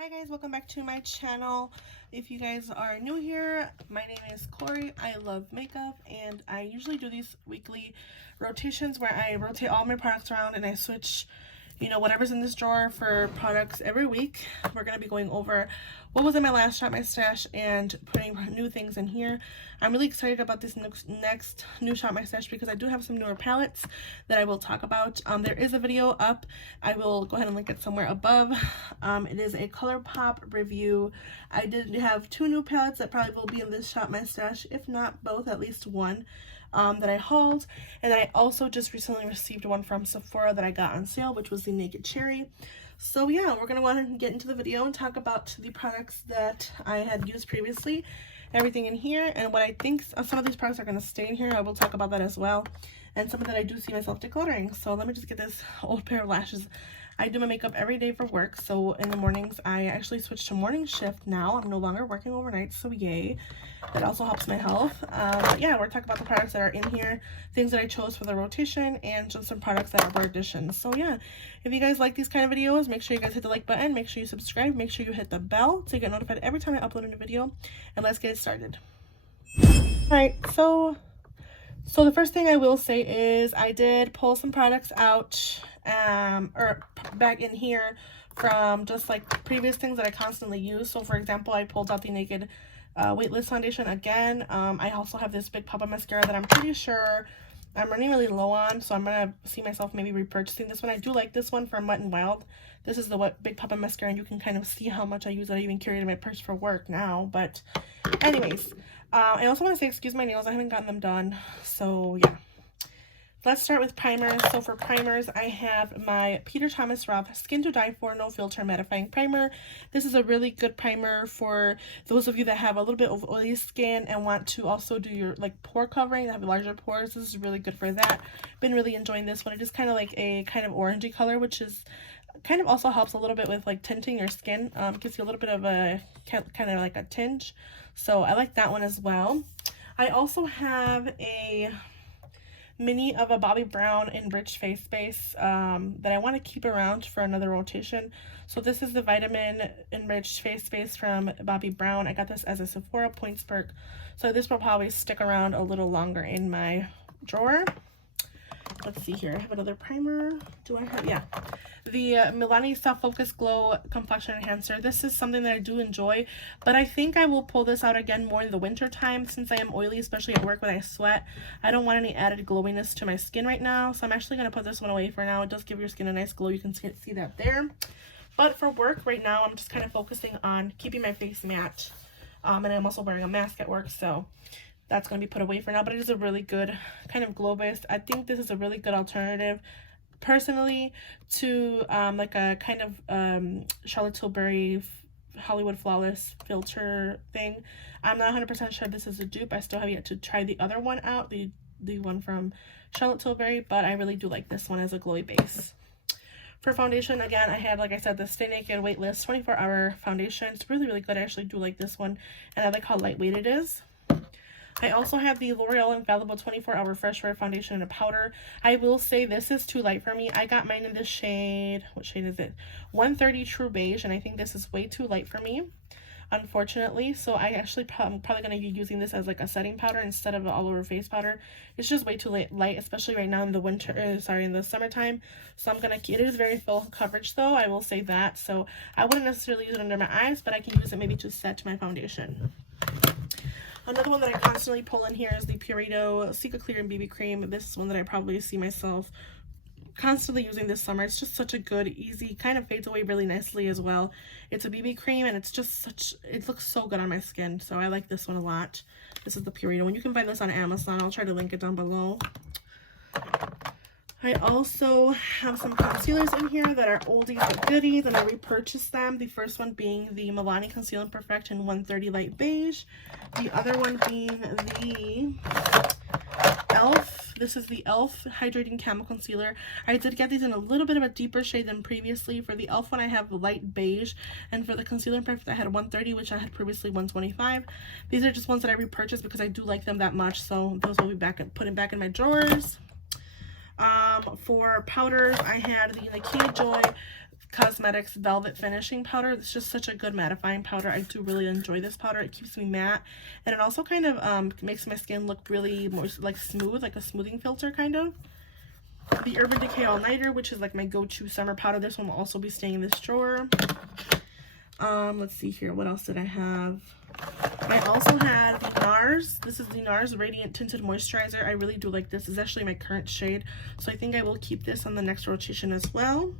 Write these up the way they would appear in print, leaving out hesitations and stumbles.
Hi guys, welcome back to my channel. If you guys are new here, my name is Corey. I love makeup and I usually do these weekly rotations where I rotate all my products around and I switch, whatever's in this drawer for products every week. We're going to be going over what was in my last Shop My Stash and putting new things in here. I'm really excited about this next new Shop My Stash because I do have some newer palettes that I will talk about. There is a video up. I will go ahead and link it somewhere above. It is a ColourPop review. I did have two new palettes that probably will be in this Shop My Stash, if not both, at least one. That I hauled, and then I also just recently received one from Sephora that I got on sale, which was the Naked Cherry. So yeah, we're gonna go ahead and get into the video and talk about the products that I had used previously, everything in here, and what I think some of these products are gonna stay in here. I will talk about that as well, and some of that I do see myself decluttering. So let me just get this old pair of lashes. I do my makeup every day for work, so in the mornings I actually switched to morning shift now. I'm no longer working overnight, so yay. That also helps my health. But yeah, we're talking about the products that are in here, things that I chose for the rotation, and just some products that were additions. So yeah, if you guys like these kind of videos, make sure you guys hit the like button, make sure you subscribe, make sure you hit the bell to get notified every time I upload a new video, and let's get started. Alright, so the first thing I will say is I did pull some products out or back in here from just like previous things that I constantly use. So for example, I pulled out the Naked Weightless Foundation again. I also have this Big Papa mascara that I'm pretty sure I'm running really low on, so I'm gonna see myself maybe repurchasing this one. I do like this one from Wet n Wild. This is the Big Papa mascara, and you can kind of see how much I use it. I even carry it in my purse for work now. But anyways, I also want to say excuse my nails. I haven't gotten them done, so yeah. Let's start with primers. So for primers, I have my Peter Thomas Roth Skin to Die For No Filter Mattifying Primer. This is a really good primer for those of you that have a little bit of oily skin and want to also do your pore covering, that have larger pores. This is really good for that. Been really enjoying this one. It is kind of like a kind of orangey color, which is kind of also helps a little bit with tinting your skin. Gives you a little bit of a kind of like a tinge. So I like that one as well. I also have a mini of a Bobbi Brown Enriched Face Base that I want to keep around for another rotation. So this is the Vitamin Enriched Face Base from Bobbi Brown. I got this as a Sephora Points perk, so this will probably stick around a little longer in my drawer. Let's see here. I have another primer. Do I have? Yeah. The Milani Soft Focus Glow Complexion Enhancer. This is something that I do enjoy, but I think I will pull this out again more in the winter time since I am oily, especially at work when I sweat. I don't want any added glowiness to my skin right now, so I'm actually going to put this one away for now. It does give your skin a nice glow. You can see that there. But for work right now, I'm just kind of focusing on keeping my face matte. And I'm also wearing a mask at work, so that's going to be put away for now, but it is a really good kind of glow base. I think this is a really good alternative personally to like a kind of Charlotte Tilbury Hollywood Flawless filter thing. I'm not 100% sure this is a dupe. I still have yet to try the other one out, the one from Charlotte Tilbury, but I really do like this one as a glowy base. For foundation, again, I have, like I said, the Stay Naked Weightless 24-hour foundation. It's really, really good. I actually do like this one, and I like how lightweight it is. I also have the L'Oreal Infallible 24-hour Freshwater Foundation in a powder. I will say this is too light for me. I got mine in this shade, what shade is it? 130 True Beige, and I think this is way too light for me, unfortunately. So I actually I'm probably going to be using this as like a setting powder instead of an all-over face powder. It's just way too light, especially right now in the winter, in the summertime. So I'm going to, it is very full coverage though, I will say that. So I wouldn't necessarily use it under my eyes, but I can use it maybe to set my foundation. Another one that I constantly pull in here is the Pureedo Secret Clear and BB Cream. This is one that I probably see myself constantly using this summer. It's just such a good, easy, kind of fades away really nicely as well. It's a BB cream and it's just it looks so good on my skin. So I like this one a lot. This is the Pureedo one. You can find this on Amazon. I'll try to link it down below. I also have some concealers in here that are oldies but goodies, and I repurchased them. The first one being the Milani Conceal and Perfect in 130 Light Beige. The other one being the e.l.f. This is the e.l.f. Hydrating Camo Concealer. I did get these in a little bit of a deeper shade than previously. For the e.l.f. one, I have light beige, and for the Concealer and Perfect, I had 130, which I had previously 125. These are just ones that I repurchased because I do like them that much, so those will be put back in my drawers. For powders, I had the Decay Joy Cosmetics Velvet Finishing Powder. It's just such a good mattifying powder. I do really enjoy this powder. It keeps me matte, and it also kind of makes my skin look really more like smooth, like a smoothing filter kind of. The Urban Decay All Nighter, which is like my go-to summer powder. This one will also be staying in this drawer. Let's see here. What else did I have? I also had the Nars. This is the Nars Radiant Tinted Moisturizer. I really do like this. It's actually my current shade, so I think I will keep this on the next rotation as well.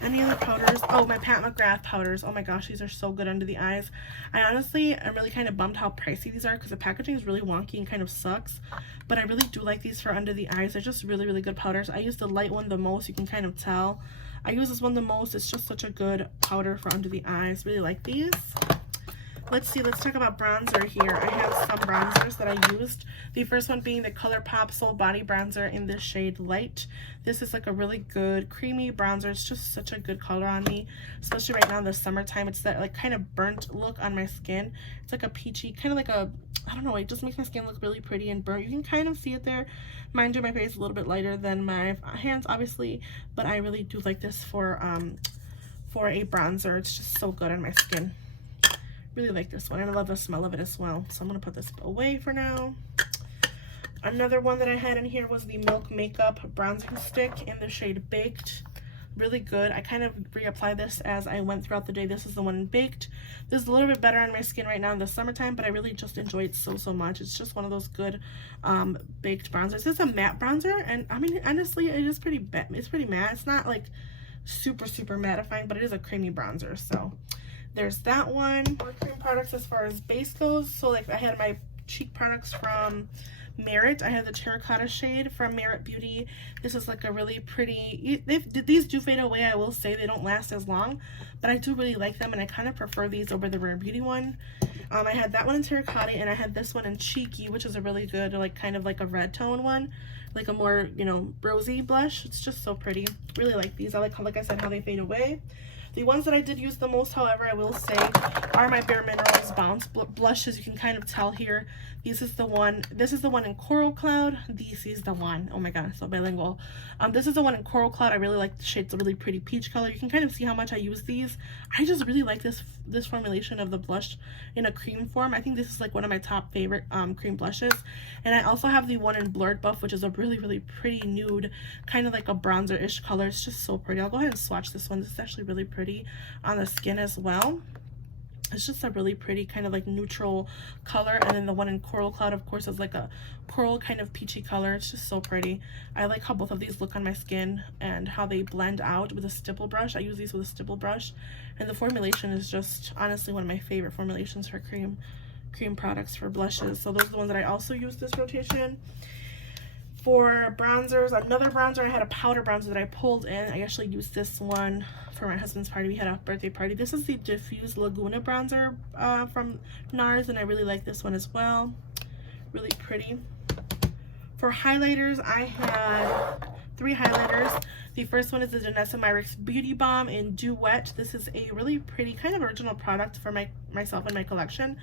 Any other powders? Oh, my Mcgrath Powders. Oh my gosh, these are so good under the eyes. I honestly am really kind of bummed how pricey these are because the packaging is really wonky and kind of sucks. But I really do like these for under the eyes. They're just really, really good powders. I use the light one the most. You can kind of tell. I use this one the most. It's just such a good powder for under the eyes. Really like these. Let's see, let's talk about bronzer here. I have some bronzers that I used. The first one being the ColourPop Soul Body Bronzer in the shade Light. This is like a really good creamy bronzer. It's just such a good color on me, especially right now in the summertime. It's that like kind of burnt look on my skin. It's like a peachy, kind of like a, I don't know, it just makes my skin look really pretty and burnt. You can kind of see it there. Mind you, my face is a little bit lighter than my hands, obviously, but I really do like this for a bronzer. It's just so good on my skin. Really like this one, and I love the smell of it as well. So I'm gonna put this away for now. Another one that I had in here was the Milk Makeup Bronzing Stick in the shade Baked. Really good. I kind of reapply this as I went throughout the day. This is the one in Baked. This is a little bit better on my skin right now in the summertime, but I really just enjoy it so much. It's just one of those good baked bronzers. It's a matte bronzer, and I mean, honestly, it is pretty matte. It's pretty matte. It's not like super mattifying, but it is a creamy bronzer. So there's that one. More cream products as far as base goes. So like I had my cheek products from Merit. I have the terracotta shade from Merit Beauty. This is like a really pretty, these do fade away. I will say they don't last as long, but I do really like them, and I kind of prefer these over the Rare Beauty one. I had that one in terracotta, and I had this one in Cheeky, which is a really good, like kind of like a red tone one, like a more, you know, rosy blush. It's just so pretty. Really like these. I like I said, how they fade away. The ones that I did use the most, however, I will say, are my Bare Minerals Bounce blushes. You can kind of tell here. This is the one in Coral Cloud. This is the one, oh my god, so bilingual. This is the one in Coral Cloud. I really like the shade. It's a really pretty peach color. You can kind of see how much I use these. I just really like this formulation of the blush in a cream form. I think this is like one of my top favorite cream blushes. And I also have the one in Blurred Buff, which is a really pretty nude, kind of like a bronzer-ish color. It's just so pretty. I'll go ahead and swatch this one. This is actually really pretty on the skin as well. It's just a really pretty kind of like neutral color. And then the one in Coral Cloud, of course, is like a coral kind of peachy color. It's just so pretty. I like how both of these look on my skin and how they blend out with a stipple brush. I use these with a stipple brush, and the formulation is just honestly one of my favorite formulations for cream products for blushes. So those are the ones that I also use this rotation. For bronzers, another bronzer, I had a powder bronzer that I pulled in. I actually used this one for my husband's party. We had a birthday party. This is the Diffuse Laguna bronzer from Nars, and I really like this one as well. Really pretty. For highlighters, I had 3 highlighters. The first one is the Danessa Myricks Beauty Balm in Duet. This is a really pretty kind of original product for myself and my collection.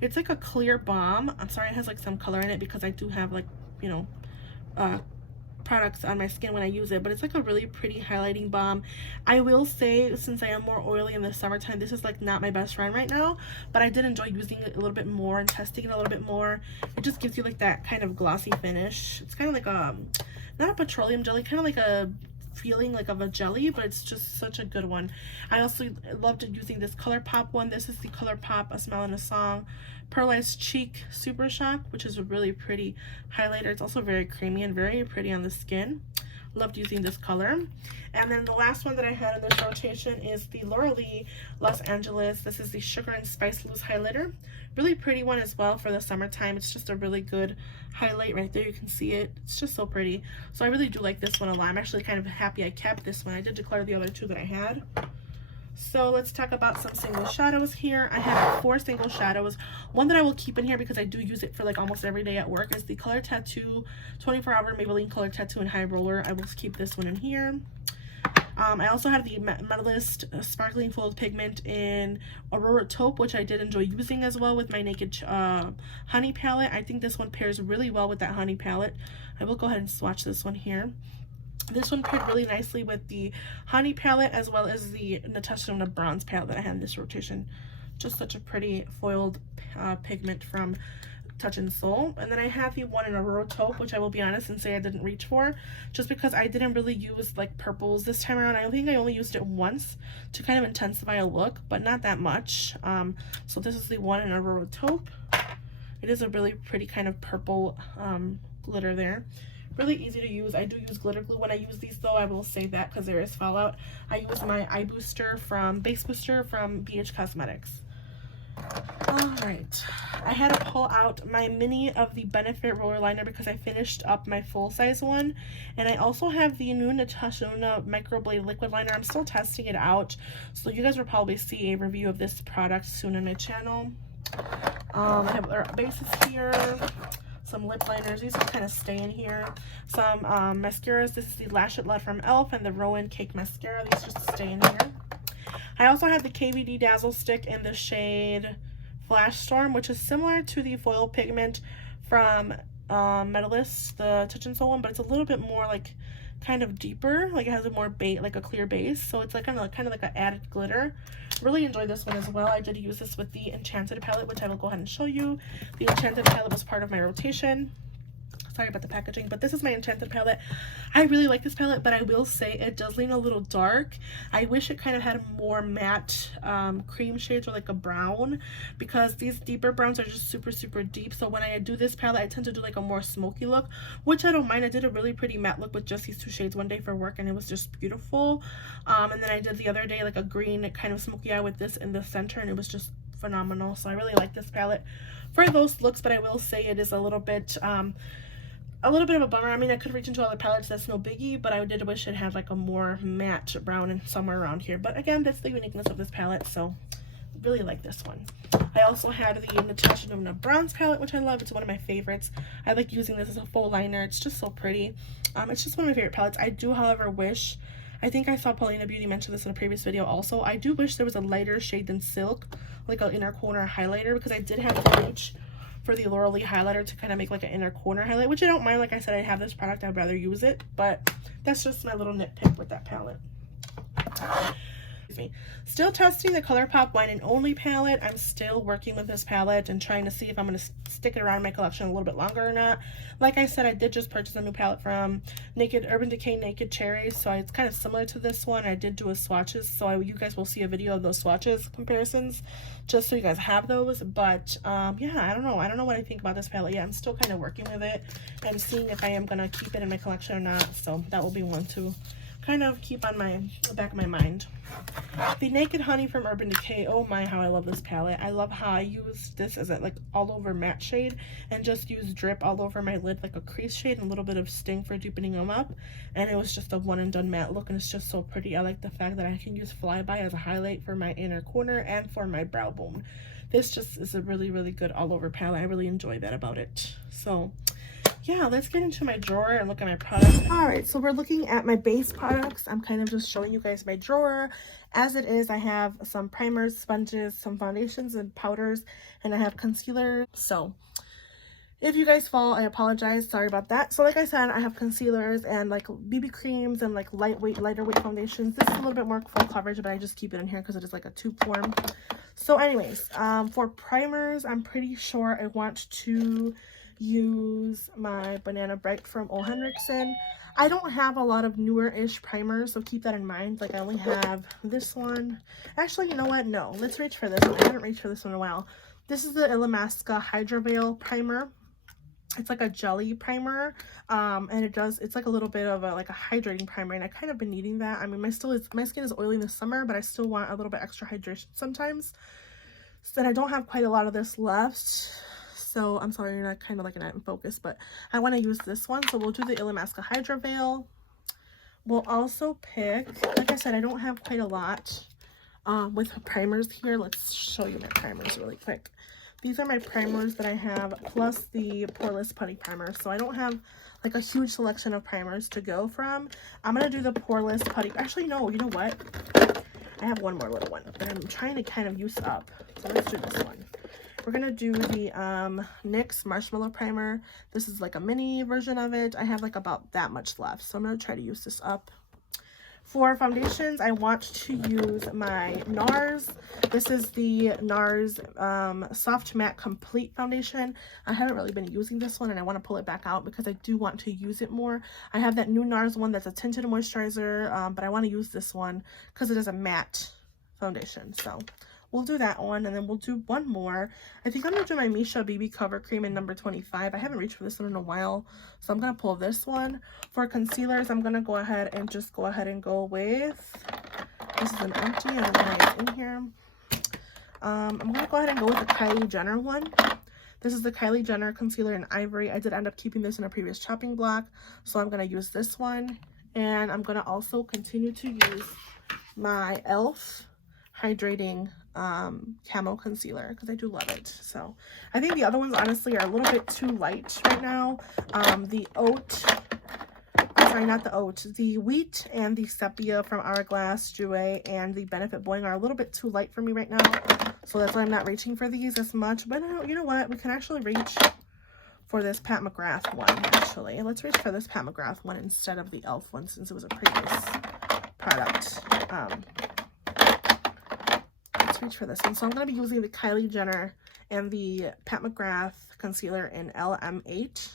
It's like a clear balm. I'm sorry, it has like some color in it because I do have like, you know, products on my skin when I use it, but it's like a really pretty highlighting balm. I will say, since I am more oily in the summertime, this is like not my best friend right now, but I did enjoy using it a little bit more and testing it a little bit more. It just gives you like that kind of glossy finish. It's kind of like a, not a petroleum jelly, kind of like a feeling like of a jelly, but it's just such a good one. I also loved using this ColourPop one. This is the ColourPop A Smile and a Song Pearlized Cheek Super Shock, which is a really pretty highlighter. It's also very creamy and very pretty on the skin. Loved using this color. And then the last one that I had in this rotation is the Laura Lee Los Angeles. This is the Sugar and Spice Loose Highlighter. Really pretty one as well for the summertime. It's just a really good highlight right there. You can see it. It's just so pretty. So I really do like this one a lot. I'm actually kind of happy I kept this one. I did declare the other 2 that I had. So let's talk about some single shadows here. I have 4 single shadows. One that I will keep in here because I do use it for like almost every day at work is the Color Tattoo 24-Hour Maybelline Color Tattoo in High Roller. I will keep this one in here. I also have the Metalist Sparkling Fold Pigment in Aurora Taupe, which I did enjoy using as well with my Naked Honey palette. I think this one pairs really well with that honey palette. I will go ahead and swatch this one here. This one paired really nicely with the Honey palette as well as the Natasha Denona Bronze palette that I had in this rotation. Just such a pretty foiled pigment from Touch in Soul. And then I have the one in Aurora Taupe, which I will be honest and say I didn't reach for, just because I didn't really use like purples this time around. I think I only used it once to kind of intensify a look, but not that much. So this is the one in Aurora Taupe. It is a really pretty kind of purple glitter there. Really easy to use. I do use glitter glue when I use these though, I will say that, because there is fallout. I use my eye booster from base booster from BH Cosmetics. Alright, I had to pull out my mini of the Benefit roller liner because I finished up my full size one, and I also have the new Natasha Denona Microblade liquid liner. I'm still testing it out, so you guys will probably see a review of this product soon on my channel. I have other bases here, some lip liners. These will kind of stay in here. Some mascaras. This is the Lash It Love from e.l.f. and the Rowan Cake Mascara. These just stay in here. I also have the KVD Dazzle Stick in the shade Flash Storm, which is similar to the foil pigment from Medalist, the Touch in Soul one, but it's a little bit more like kind of deeper. Like it has a more like a clear base, so it's like kind of like an added glitter. Really enjoyed this one as well. I did use this with the Enchanted Palette, which I will go ahead and show you. The Enchanted Palette was part of my rotation. Sorry about the packaging, but this is my Enchanted palette. I really like this palette, but I will say it does lean a little dark. I wish it kind of had more matte cream shades or like a brown, because these deeper browns are just super deep. So when I do this palette, I tend to do like a more smoky look, which I don't mind. I did a really pretty matte look with just these two shades one day for work, and it was just beautiful. And then I did the other day like a green kind of smoky eye with this in the center, and it was just phenomenal. So I really like this palette for those looks, but I will say it is a little bit of a bummer. I mean, I could reach into other palettes, that's no biggie, but I did wish it had like a more matte brown and somewhere around here. But again, that's the uniqueness of this palette, so really like this one. I also had the Natasha Denona Bronze palette, which I love. It's one of my favorites. I like using this as a full liner. It's just so pretty. It's just one of my favorite palettes. I do, however, wish, I think I saw Paulina Beauty mention this in a previous video also, I do wish there was a lighter shade than Silk, like an inner corner highlighter, because I did have to reach for the Laura Lee highlighter to kind of make like an inner corner highlight, which I don't mind. Like I said, I have this product, I'd rather use it, but that's just my little nitpick with that palette. Excuse me. Still testing the ColourPop Wine and Only palette. I'm still working with this palette and trying to see if I'm going to stick it around in my collection a little bit longer or not. Like I said, I did just purchase a new palette from Urban Decay Naked Cherry, so it's kind of similar to this one. I did do a swatches, so you guys will see a video of those swatches comparisons, just so you guys have those. But yeah, I don't know what I think about this palette yet. I'm still kind of working with it and seeing if I am going to keep it in my collection or not, so that will be one to kind of keep on the back of my mind. The Naked Honey from Urban Decay. Oh my, how I love this palette. I love how I use this as a like all over matte shade and just use drip all over my lid like a crease shade and a little bit of sting for deepening them up, and it was just a one and done matte look, and it's just so pretty. I like the fact that I can use Flyby as a highlight for my inner corner and for my brow bone. This just is a really good all over palette. I really enjoy that about it. So yeah, let's get into my drawer and look at my products. All right, so we're looking at my base products. I'm kind of just showing you guys my drawer. As it is, I have some primers, sponges, some foundations and powders, and I have concealer. So if you guys fall, I apologize. Sorry about that. So like I said, I have concealers and like BB creams and like lighter weight foundations. This is a little bit more full coverage, but I just keep it in here because it is like a tube form. So anyways, for primers, I'm pretty sure I want to use my Banana Bright from O. Henriksen. I don't have a lot of newer-ish primers, so keep that in mind. Like I only have this one. Actually, you know what? No, let's reach for this one. I haven't reached for this one in a while. This is the Illamasqua Hydra Veil primer. It's like a jelly primer, and it's like a little bit of a hydrating primer, and I kind of been needing that. I mean, my skin is oily in the summer, but I still want a little bit extra hydration sometimes. So I don't have quite a lot of this left. So I'm sorry, you're not kind of like not in focus, but I want to use this one. So we'll do the Illamasqua Hydra Veil. We'll also pick, like I said, I don't have quite a lot with primers here. Let's show you my primers really quick. These are my primers that I have, plus the Poreless Putty Primer. So I don't have like a huge selection of primers to go from. I'm going to do the Poreless Putty. Actually, no, you know what? I have one more little one that I'm trying to kind of use up. So let's do this one. we're gonna do the NYX Marshmallow Primer. This is like a mini version of it. I have like about that much left, so I'm gonna try to use this up. For foundations, I want to use my Nars. This is the Nars Soft Matte Complete Foundation. I haven't really been using this one, and I want to pull it back out because I do want to use it more. I have that new Nars one that's a tinted moisturizer, but I want to use this one because it is a matte foundation. So we'll do that one, and then we'll do one more. I think I'm going to do my Misha BB Cover Cream in number 25. I haven't reached for this one in a while, so I'm going to pull this one. For concealers, I'm going to go ahead and go with, this is an empty and then it's in here. I'm going to go ahead and go with the Kylie Jenner one. This is the Kylie Jenner Concealer in Ivory. I did end up keeping this in a previous chopping block, so I'm going to use this one. And I'm going to also continue to use my e.l.f. Hydrating camo concealer because I do love it. So I think the other ones honestly are a little bit too light right now. The wheat and the sepia from Hourglass, Jouer, and the Benefit Boing are a little bit too light for me right now, so that's why I'm not reaching for these as much. But you know what, we can actually reach for this Pat McGrath one. Actually, let's reach for this Pat McGrath one instead of the e.l.f. one, since it was a previous product. Reach for this one. So I'm going to be using the Kylie Jenner and the Pat McGrath concealer in LM8.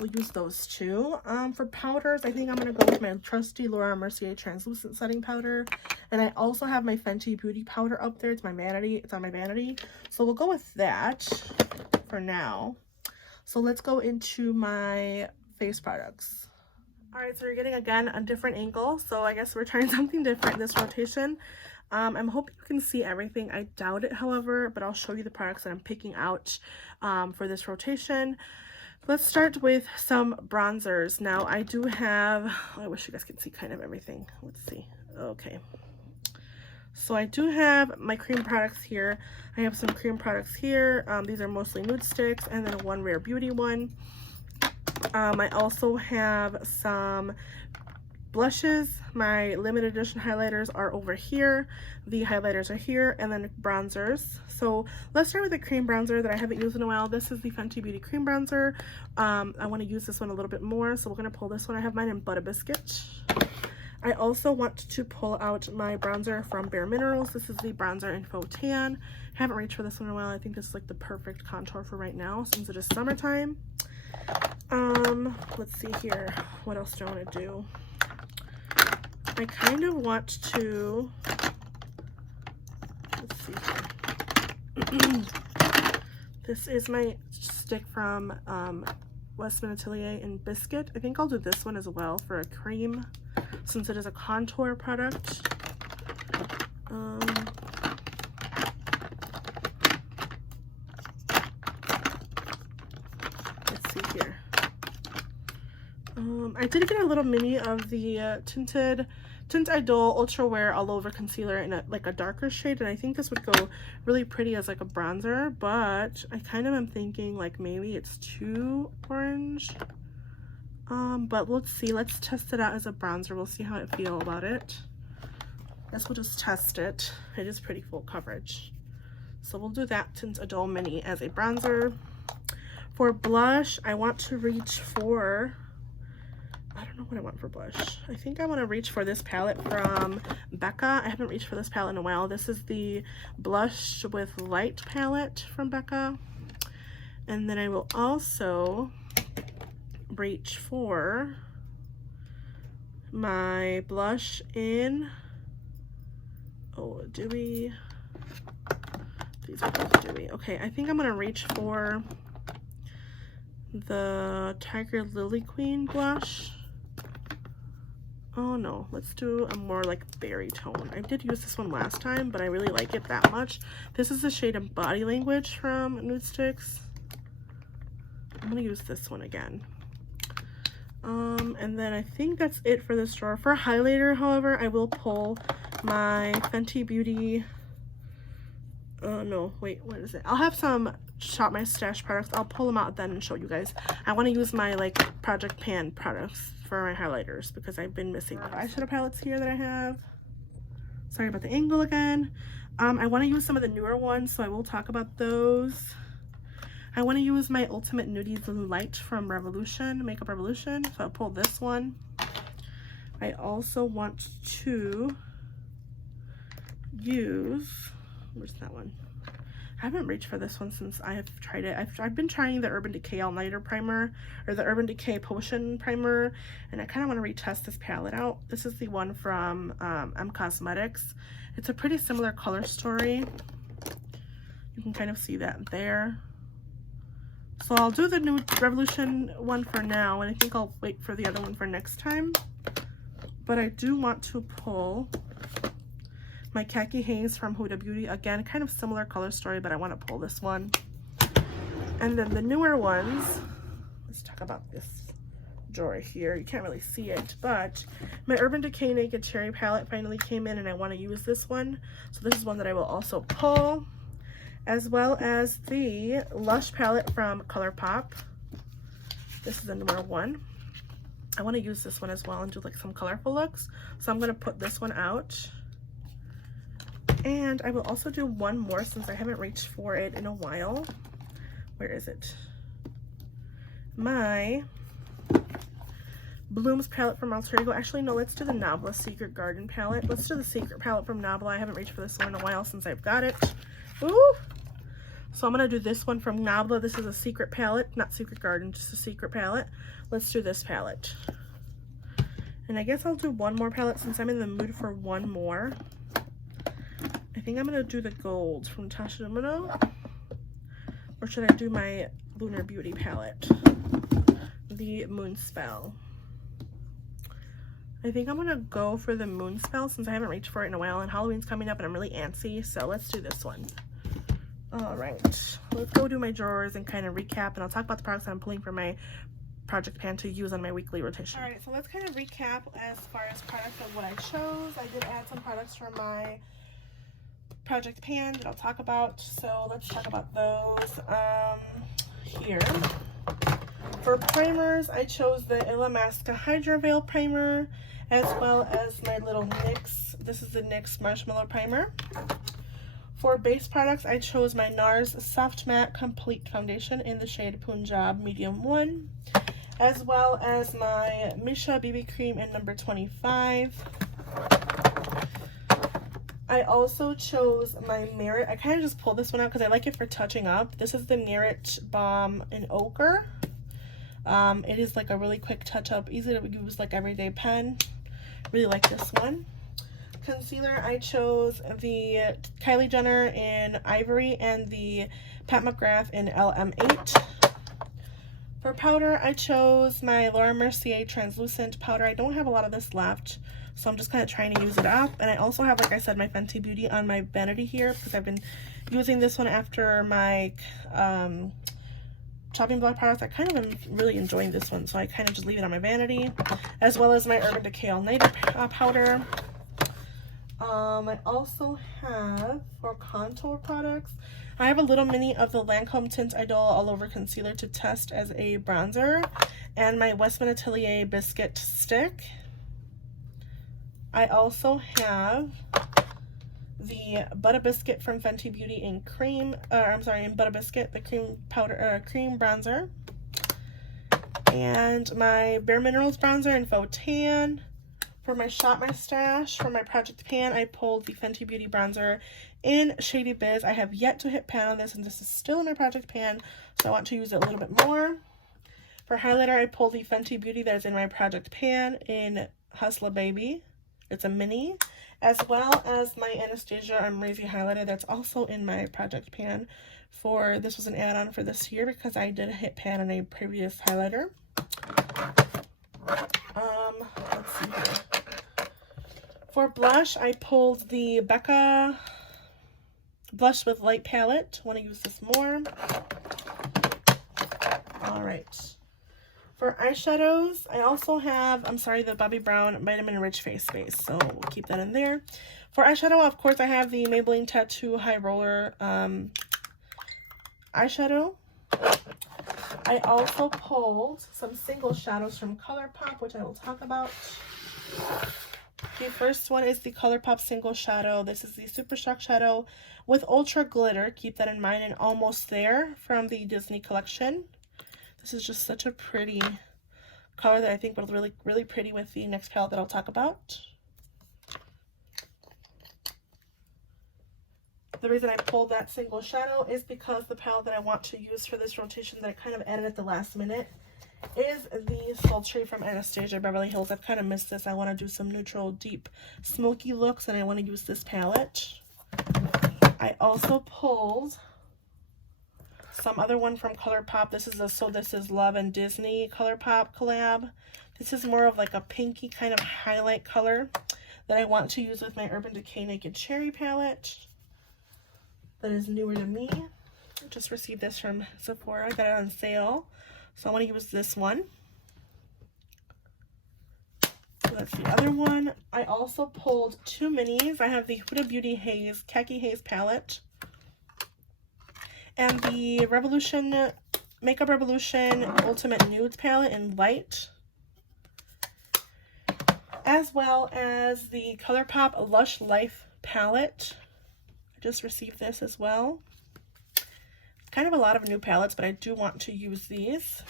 We'll use those two. For powders, I think I'm going to go with my trusty Laura Mercier translucent setting powder, and I also have my Fenty Beauty powder up there. It's my vanity. It's on my vanity, so we'll go with that for now. So let's go into my face products. All right, so you're getting again a different angle, so I guess we're trying something different this rotation. I'm hoping you can see everything. I doubt it, however, but I'll show you the products that I'm picking out for this rotation. Let's start with some bronzers. Now, I do have, I wish you guys could see kind of everything. Let's see. Okay. So I do have my cream products here. I have some cream products here. These are mostly nude sticks, and then one Rare Beauty one. I also have some blushes. My limited edition highlighters are over here. The highlighters are here, and then bronzers. So let's start with the cream bronzer that I haven't used in a while. This is the Fenty Beauty cream bronzer. I want to use this one a little bit more, so we're going to pull this one. I have mine in Butter Biscuit. I also want to pull out my bronzer from Bare Minerals. This is the bronzer in Faux Tan. Haven't reached for this one in a while. I think this is like the perfect contour for right now since it is summertime. Let's see here. What else do I want to do? I kind of want to, let's see here. This is my stick from Westman Atelier in Biscuit. I think I'll do this one as well for a cream, since it is a contour product. Let's see here. I did get a little mini of the Tinted Idol Ultra Wear All Over Concealer in like a darker shade, and I think this would go really pretty as like a bronzer, but I kind of am thinking like maybe it's too orange. But let's see. Let's test it out as a bronzer. We'll see how I feel about it. I guess we'll just test it. It is pretty full coverage. So we'll do that Tinted Idol Mini as a bronzer. For blush, I want to reach for, I don't know what I want for blush. I think I want to reach for this palette from Becca. I haven't reached for this palette in a while. This is the Blush with Light palette from Becca. And then I will also reach for my blush in, dewy. These are both dewy. Okay, I think I'm going to reach for the Tiger Lily Queen blush. Oh no, let's do a more like berry tone. I did use this one last time, but I really like it that much. This is the shade of Body Language from Nude Sticks. I'm gonna use this one again. And then I think that's it for this drawer. For highlighter, however, I will pull my Fenty Beauty. No, wait, what is it? I'll have some Shop My Stash products. I'll pull them out then and show you guys. I want to use my like Project Pan products for my highlighters because I've been missing eyeshadow palettes here that I have. Sorry about the angle again. I want to use some of the newer ones, so I will talk about those. I want to use my Ultimate Nudies Light from Revolution, Makeup Revolution, so I'll pull this one. I also want to use, where's that one? I haven't reached for this one since I have tried it. I've been trying the Urban Decay All Nighter Primer, or the Urban Decay Potion Primer, and I kind of want to retest this palette out. This is the one from M Cosmetics. It's a pretty similar color story. You can kind of see that there. So I'll do the new Revolution one for now, and I think I'll wait for the other one for next time. But I do want to pull my Khaki Haze from Huda Beauty. Again, kind of similar color story, but I want to pull this one. And then the newer ones, let's talk about this drawer here. You can't really see it, but my Urban Decay Naked Cherry palette finally came in, and I want to use this one. So this is one that I will also pull, as well as the Lush palette from ColourPop. This is the number one. I want to use this one as well and do like some colorful looks. So I'm going to put this one out. And I will also do one more since I haven't reached for it in a while. Where is it? My Blooms palette from Alter Ego. Actually, no, let's do the Nabla Secret Garden palette. Let's do the Secret palette from Nabla. I haven't reached for this one in a while since I've got it. Ooh! So I'm going to do this one from Nabla. This is a secret palette. Not Secret Garden, just a secret palette. Let's do this palette. And I guess I'll do one more palette since I'm in the mood for one more. I think I'm going to do the gold from Tasha Domino. Or should I do my Lunar Beauty palette? The Moon Spell. I think I'm going to go for the Moon Spell since I haven't reached for it in a while. And Halloween's coming up and I'm really antsy. So let's do this one. Alright. Let's go do my drawers and kind of recap. And I'll talk about the products that I'm pulling from my project pan to use on my weekly rotation. Alright, so let's kind of recap as far as products of what I chose. I did add some products from my project pan that I'll talk about, so let's talk about those. Here for primers, I chose the Illamasqua Hydra Veil Primer, as well as my little NYX. This is the NYX Marshmallow Primer. For base products, I chose my Nars Soft Matte Complete Foundation in the shade Punjab Medium 1, as well as my Misha BB Cream in number 25. I also chose my Merit. I kind of just pulled this one out because I like it for touching up. This is the Merit Balm in Ochre. It is like a really quick touch up, easy to use, like everyday pen. Really like this one. Concealer, I chose the Kylie Jenner in Ivory and the Pat McGrath in LM8. For powder, I chose my Laura Mercier Translucent powder. I don't have a lot of this left, so I'm just kind of trying to use it up. And I also have, like I said, my Fenty Beauty on my vanity here because I've been using this one after my chopping block products. I kind of am really enjoying this one, so I kind of just leave it on my vanity, as well as my Urban Decay All Nighter powder. I also have, for contour products, I have a little mini of the Lancome Tint Idol All Over Concealer to test as a bronzer, and my Westman Atelier Biscuit Stick. I also have the Butter Biscuit from Fenty Beauty in cream, in Butter Biscuit, the cream powder, cream bronzer, and my Bare Minerals bronzer in Faux Tan. For my Shop My Stash, for my project pan, I pulled the Fenty Beauty bronzer in Shady Biz. I have yet to hit pan on this, and this is still in my project pan, so I want to use it a little bit more. For highlighter, I pulled the Fenty Beauty that is in my project pan in Hustla Baby. It's a mini, as well as my Anastasia Amrezy highlighter that's also in my project pan. This was an add-on for this year because I did hit pan on a previous highlighter. Let's see here. For blush, I pulled the Becca Blush with Light palette. Want to use this more. Alright. For eyeshadows, I also have, the Bobbi Brown Vitamin Rich Face Base, so we'll keep that in there. For eyeshadow, of course, I have the Maybelline Tattoo High Roller eyeshadow. I also pulled some single shadows from ColourPop, which I will talk about. The first one is the ColourPop Single Shadow. This is the Super Shock Shadow with Ultra Glitter. Keep that in mind. And Almost There from the Disney collection. This is just such a pretty color that I think will really, really pretty with the next palette that I'll talk about. The reason I pulled that single shadow is because the palette that I want to use for this rotation that I kind of added at the last minute is the Sultry from Anastasia Beverly Hills. I've kind of missed this. I want to do some neutral, deep, smoky looks, and I want to use this palette. I also pulled some other one from ColourPop. This is So This Is Love and Disney ColourPop collab. This is more of like a pinky kind of highlight color that I want to use with my Urban Decay Naked Cherry palette. That is newer to me. I just received this from Sephora. I got it on sale. So I want to use this one. So that's the other one. I also pulled two minis. I have the Huda Beauty Haze, Khaki Haze palette. And the Revolution, Makeup Revolution Ultimate Nudes palette in light. As well as the ColourPop Lush Life palette. Just received this as well. Kind of a lot of new palettes, but I do want to use these.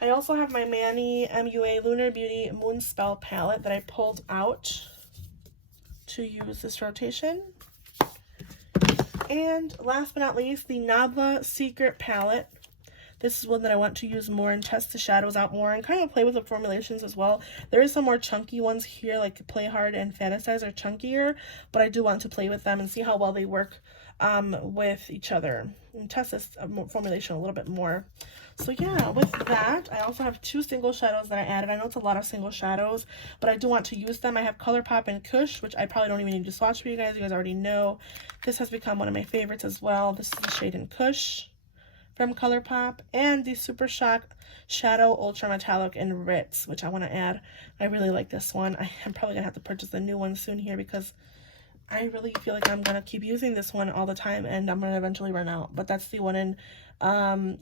I also have my Milani MUA Lunar Beauty Moon Spell palette that I pulled out to use this rotation. And last but not least, the Nabla Secret palette. This is one that I want to use more and test the shadows out more and kind of play with the formulations as well. There is some more chunky ones here, like Play Hard and Fantasize are chunkier, but I do want to play with them and see how well they work with each other and test this formulation a little bit more. So yeah, with that, I also have two single shadows that I added. I know it's a lot of single shadows, but I do want to use them. I have ColourPop and Kush, which I probably don't even need to swatch for you guys. You guys already know. This has become one of my favorites as well. This is the shade in Kush from ColourPop, and the Super Shock Shadow Ultra Metallic in Ritz, which I want to add. I really like this one. I'm probably going to have to purchase a new one soon here because I really feel like I'm going to keep using this one all the time and I'm going to eventually run out. But that's the one in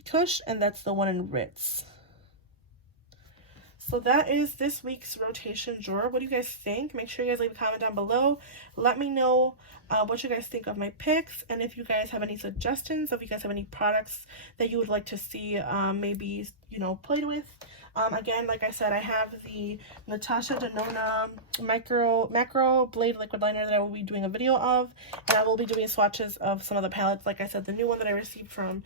Kush, and that's the one in Ritz. So that is this week's rotation drawer. What do you guys think? Make sure you guys leave a comment down below. Let me know what you guys think of my picks, and if you guys have any suggestions, if you guys have any products that you would like to see maybe, you know, played with. Again, like I said, I have the Natasha Denona Macro Blade Liquid Liner that I will be doing a video of, and I will be doing swatches of some of the palettes. Like I said, the new one that I received from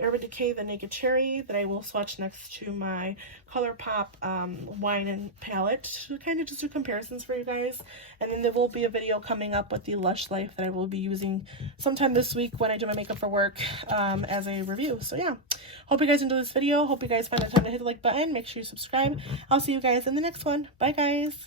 Urban Decay, the Naked Cherry, that I will swatch next to my ColourPop Wine and palette to kind of just do comparisons for you guys. And then there will be a video coming up with the Lush Life that I will be using sometime this week when I do my makeup for work as a review. So yeah, hope you guys enjoyed this video. Hope you guys find the time to hit the like button. Make sure you subscribe. I'll see you guys in the next one. Bye guys.